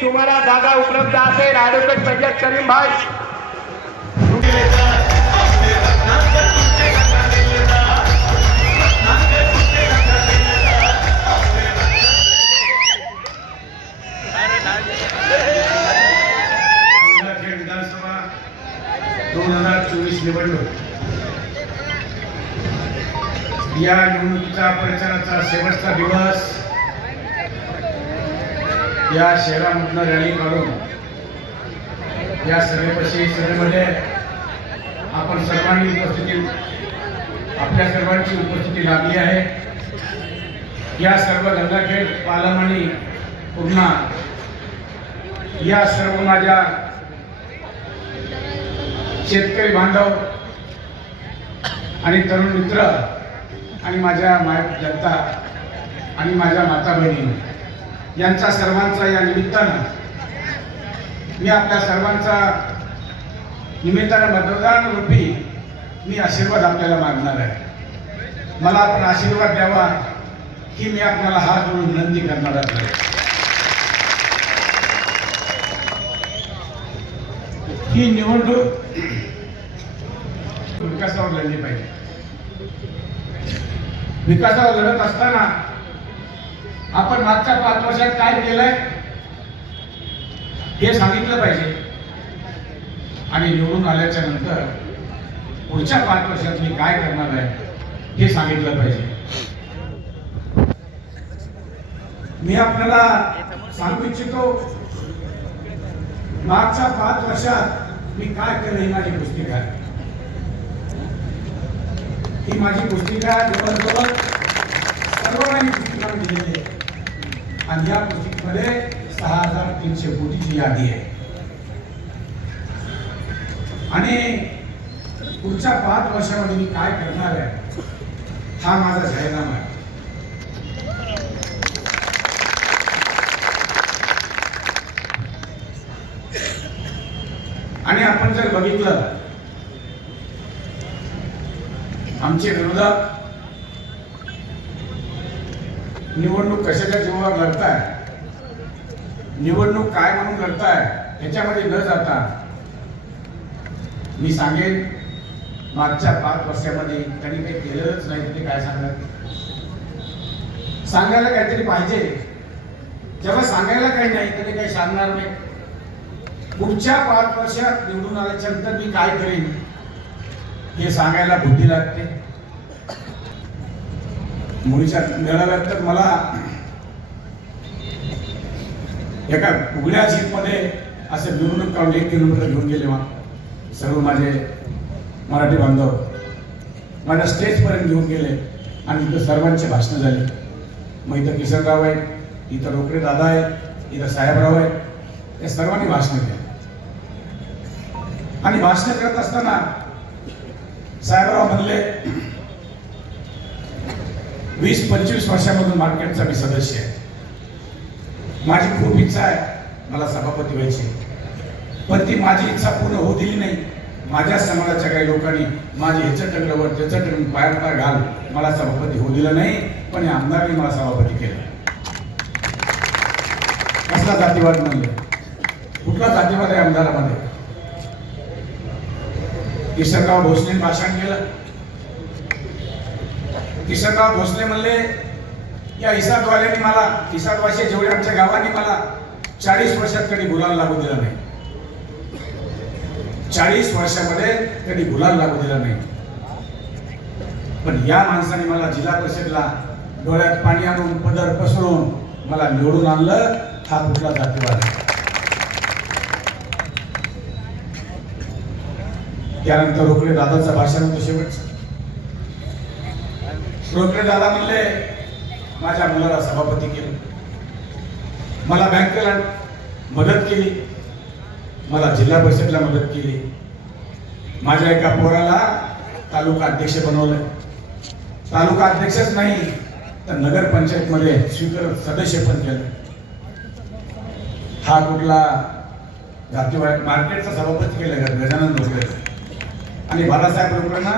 तुम्हाला जागा उपलब्ध असेल. ऍडव्होकेट सय्यद करीम भाई. गंगाखेड विधानसभा दोन हजार चोवीस निवडणूक. या निवडणुकीचा प्रचाराचा शेवटचा दिवस. या शहरामधनं रॅली काढून या सभेपाशी सभेमध्ये आपण सर्वांनी उपस्थिती आपल्या सर्वांची उपस्थिती लाभली आहे. या सर्व गंगाखेड पालम आणि पुन्हा या सर्व माझ्या शेतकरी बांधव आणि तरुण मित्र आणि माझ्या माय जनता आणि माझ्या माता बहिणी यांचा सर्वांचा या निमित्तानं मी आपल्या सर्वांचा निमित्तानं मतदान रूपी मी आशीर्वाद आपल्याला मागणार आहे. मला आपण आशीर्वाद द्यावा ही मी आपल्याला हात जोडून विनंती करणार आहे. ही निवडणूक विकासावर लढली पाहिजे. विकासावर लढत असताना आपण मागच्या पाच वर्षात काय केलंय? हे सांगितलं पाहिजे. आणि निवडून आल्याच्यानंतर पुढच्या पाच वर्षात मी काय करणार आहे हे सांगितलं पाहिजे. मी आपल्याला सांगू इच्छितो मागच्या पाच वर्षात मी काय केलं ही माझी पुस्तिका. आहे ही माझी पुस्तिका जवळजवळ सर्वांनी पुस्तिका दिलेली आहे. आणि या प्रोजेक्टमध्ये सहा हजार तीनशे कोटीची यादी आहे. आणि पुढच्या पाच वर्षामध्ये मी काय करणार आहे हा माझा जाहीरनामा आहे. आणि आपण जर बघितलं आमचे विरोधक निवडणूक कशाच्या जीवावर लढताय? निवडणूक काय म्हणून लढताय? याच्यामध्ये न जाता मी सांगेन मागच्या पाच वर्षामध्ये त्यांनी काही केलेलंच नाही ते काय सांगणार सांगायला काहीतरी पाहिजे. जेव्हा सांगायला काही नाही तर काही सांगणार नाही. पुढच्या पाच वर्षात निवडून आल्याच्यानंतर मी काय करेन हे सांगायला बुद्धी लागते. मुलीच्या मेळाव्यात तर मला एका उघड्या जीपमध्ये असे मिरवणूक काढून एक किलोमीटर घेऊन गेले मग सर्व माझे मराठी बांधव. माझ्या स्टेजपर्यंत घेऊन गेले आणि तिथं सर्वांचे भाषणं झाले. मग इथं किशनराव आहेत इथं रोकडे दादा आहेत इथं साहेबराव आहेत या सर्वांनी भाषणं केली. आणि भाषण करत असताना साहेबराव म्हणले वीस पंचवीस वर्षामधून मार्केटचा मी सदस्य आहे. माझी खूप इच्छा आहे मला सभापती व्हायची. पण ती माझी इच्छा पूर्ण होऊ दिली नाही. माझ्या समाजाच्या काही लोकांनी माझी ह्याच्या टंगरावर त्याच्या टंग पायात पाय घाल मला सभापती होऊ दिलं नाही पण या आमदारने मला सभापती केलं. कसला जातीवाद म्हणले? कुठला जातीवाद आहे आमदारामध्ये? किशनराव भोसले भाषण केलं. किशनराव भोसले म्हणले या इसादवाल्यांनी मला इसादवाशी जेवढे आमच्या गावांनी मला चाळीस वर्षात कधी गुलाल लागू दिला नाही. चाळीस वर्षामध्ये कधी गुलाल लागू दिला नाही. पण या माणसाने मला जिल्हा परिषदला डोळ्यात पाणी आणून पदर पसरून मला निवडून आणलं हा कुठला जातीवाद त्यानंतर रोकडे दादाचं भाषण होतं शेवटचं. रोकडे दादा म्हणले माझ्या मुलाला सभापती केलं. मला बँकेला मदत केली. मला जिल्हा परिषदला मदत केली. माझ्या एका पोराला तालुका अध्यक्ष बनवलं तालुका अध्यक्षच नाही तर नगर पंचायतमध्ये स्वीकार सदस्य पण केलं हा कुठला जातीवाद मार्केटचा सभापती केलं गजानन रोकडे आणि बाळासाहेब रोकडांना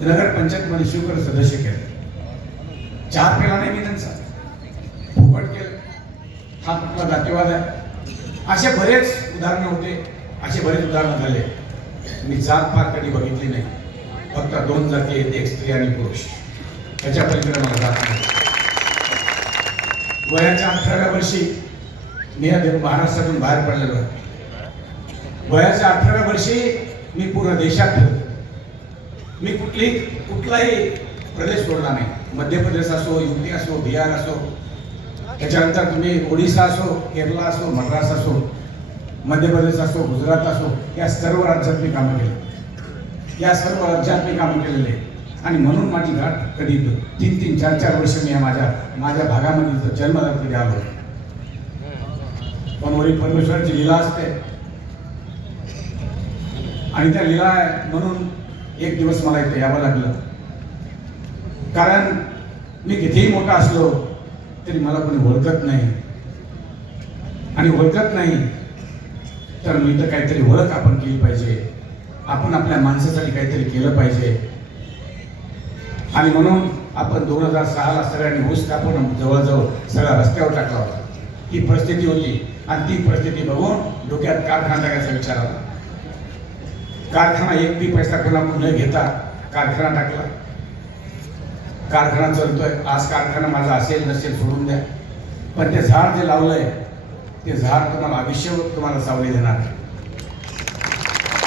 नगर पंचायतमध्ये शिवकर सदस्य केलं. चार पेला नाही मी त्यांचा फुकट केलं. हा कुठला जातीवाद आहे? असे बरेच उदाहरणं होते. असे बरेच उदाहरणं झाले. मी जात फार कधी बघितली नाही. फक्त दोन जाती आहेत एक स्त्री आणि पुरुष. त्याच्या पलीकडे मला जात नाही. वयाच्या अठराव्या वर्षी मी या महाराष्ट्रातून बाहेर पडलेलो आहे. वयाच्या अठराव्या वर्षी मी पूर्ण देशात फिरतो मी कुठली कुठलाही प्रदेश सोडला नाही. मध्य प्रदेश असो युपी असो बिहार असो त्याच्यानंतर तुम्ही ओडिशा असो केरला असो मद्रास असो मध्य प्रदेश असो गुजरात असो या सर्व राज्यात मी कामं केली. या सर्व राज्यात मी कामं केलेले आणि म्हणून माझी गाठ कधी तीन तीन चार चार वर्ष मी माझ्या माझ्या भागामध्ये इथं जन्मदार कधी आलो. पण वरी परमेश्वराची लीला असते. आणि त्या लीला आहे म्हणून एक दिवस मला इथे यावं लागलं. कारण मी कितीही मोठा असलो तरी मला कोणी ओळखत नाही. आणि ओळखत नाही तर मी तर काहीतरी ओळख आपण केली पाहिजे. आपण आपल्या माणसासाठी काहीतरी केलं पाहिजे. आणि म्हणून आपण दोन हजार सहाला सगळ्यांनी ऊस कापून जवळजवळ सगळा रस्त्यावर टाकला होता. ही परिस्थिती होती. आणि ती परिस्थिती बघून डोक्यात कारखाना टाकायचा विचार आला. कारखाना एक बी पैसा कोणाकडून न घेता कारखाना टाकला. कारखाना चालतोय. आज कारखाना माझा असेल नसेल सोडून द्या. पण ते झाड जे लावलंय ते झाड तुम्हाला आयुष्यभर तुम्हाला सावली देणार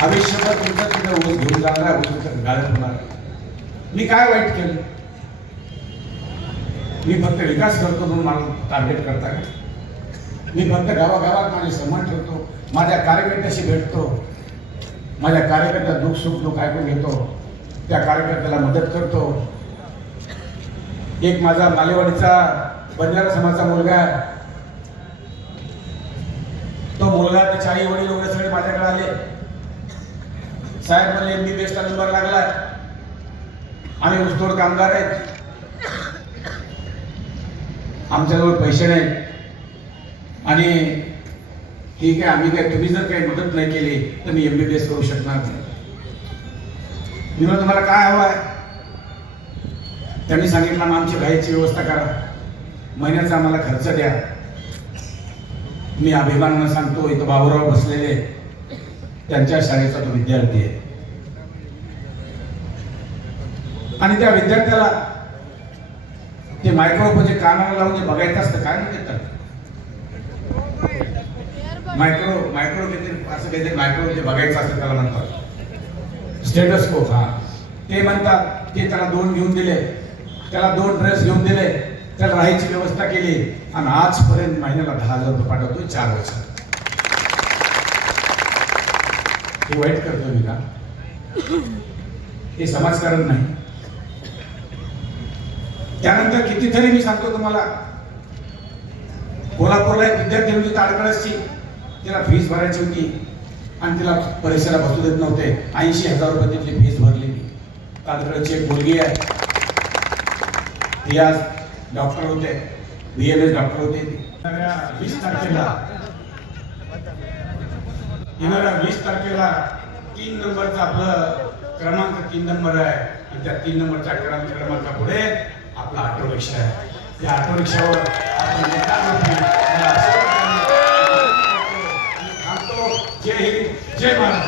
आयुष्यभर तुमचं तिथं ऊस घेऊन जाणार ऊस गाळत होणार मी काय वाईट केलं? मी फक्त विकास करतो म्हणून मला टार्गेट करता का? मी फक्त गावागावात माझे सन्मान ठेवतो माझ्या कार्यकर्त्याशी भेटतो माझ्या कार्यकर्त्या दुःख सुख दुःख ऐकून घेतो त्या कार्यकर्त्याला मदत करतो. एक माझा मालेवाडीचा बंजारा समाजाचा मुलगा आहे. तो मुलगा त्याच्या आई वडील वगैरे सगळे माझ्याकडे आले. साहेब म्हणले एम बी बी एसला नंबर लागलाय. आम्ही ऊसतोड कामगार आहेत. आमच्याजवळ पैसे नाहीत. आणि ठीक आहे आम्ही काय तुम्ही जर काही मदत नाही केली तर मी एम बी बी एस करू शकणार नाही. मी तुम्हाला काय हवं आहे? त्यांनी सांगितलं मग आमची राहायची व्यवस्था करा. महिन्याचा आम्हाला खर्च द्या. मी अभिमानानं सांगतो इथं बाबूराव बसलेले त्यांच्या शाळेचा तो विद्यार्थी आहे. आणि त्या विद्यार्थ्याला ते मायक्रोफोन जे कानाला लावून जे बघायचं असतं काय म्हणतात त्याला? मायक्रो मायक्रो काहीतरी असं काहीतरी मायक्रो जे बघायचं असतं त्याला म्हणतात. स्टेटस्कोप हा. ते म्हणतात ते त्याला दोन घेऊन दिले. त्याला दोन ड्रेस घेऊन दिले. त्याला राहायची व्यवस्था केली. आणि आजपर्यंत महिन्याला दहा हजार रुपये पाठवतो चार वर्ष. हे वाईट करतो मी का हे समाजकारण नाही. त्यानंतर कितीतरी मी सांगतो तुम्हाला. कोल्हापूरला एक विद्यार्थी होती ताडकळसची. तिला फीस भरायची होती आणि तिला परिसरात बसू देत नव्हते. ऐंशी हजार रुपये तिथली फीस भरली मी. एक मुलगी आहे. ती आज डॉक्टर होते. बी एम एस डॉक्टर होते. वीस तारखेला येणाऱ्या वीस तारखेला तीन नंबरचा आपलं क्रमांक तीन नंबर आहे. आणि त्या तीन नंबरच्या क्रमांक क्रमांका पुढे आपला ऑटो रिक्षा आहे. त्या ऑटो रिक्षावर आपण Dziękuję.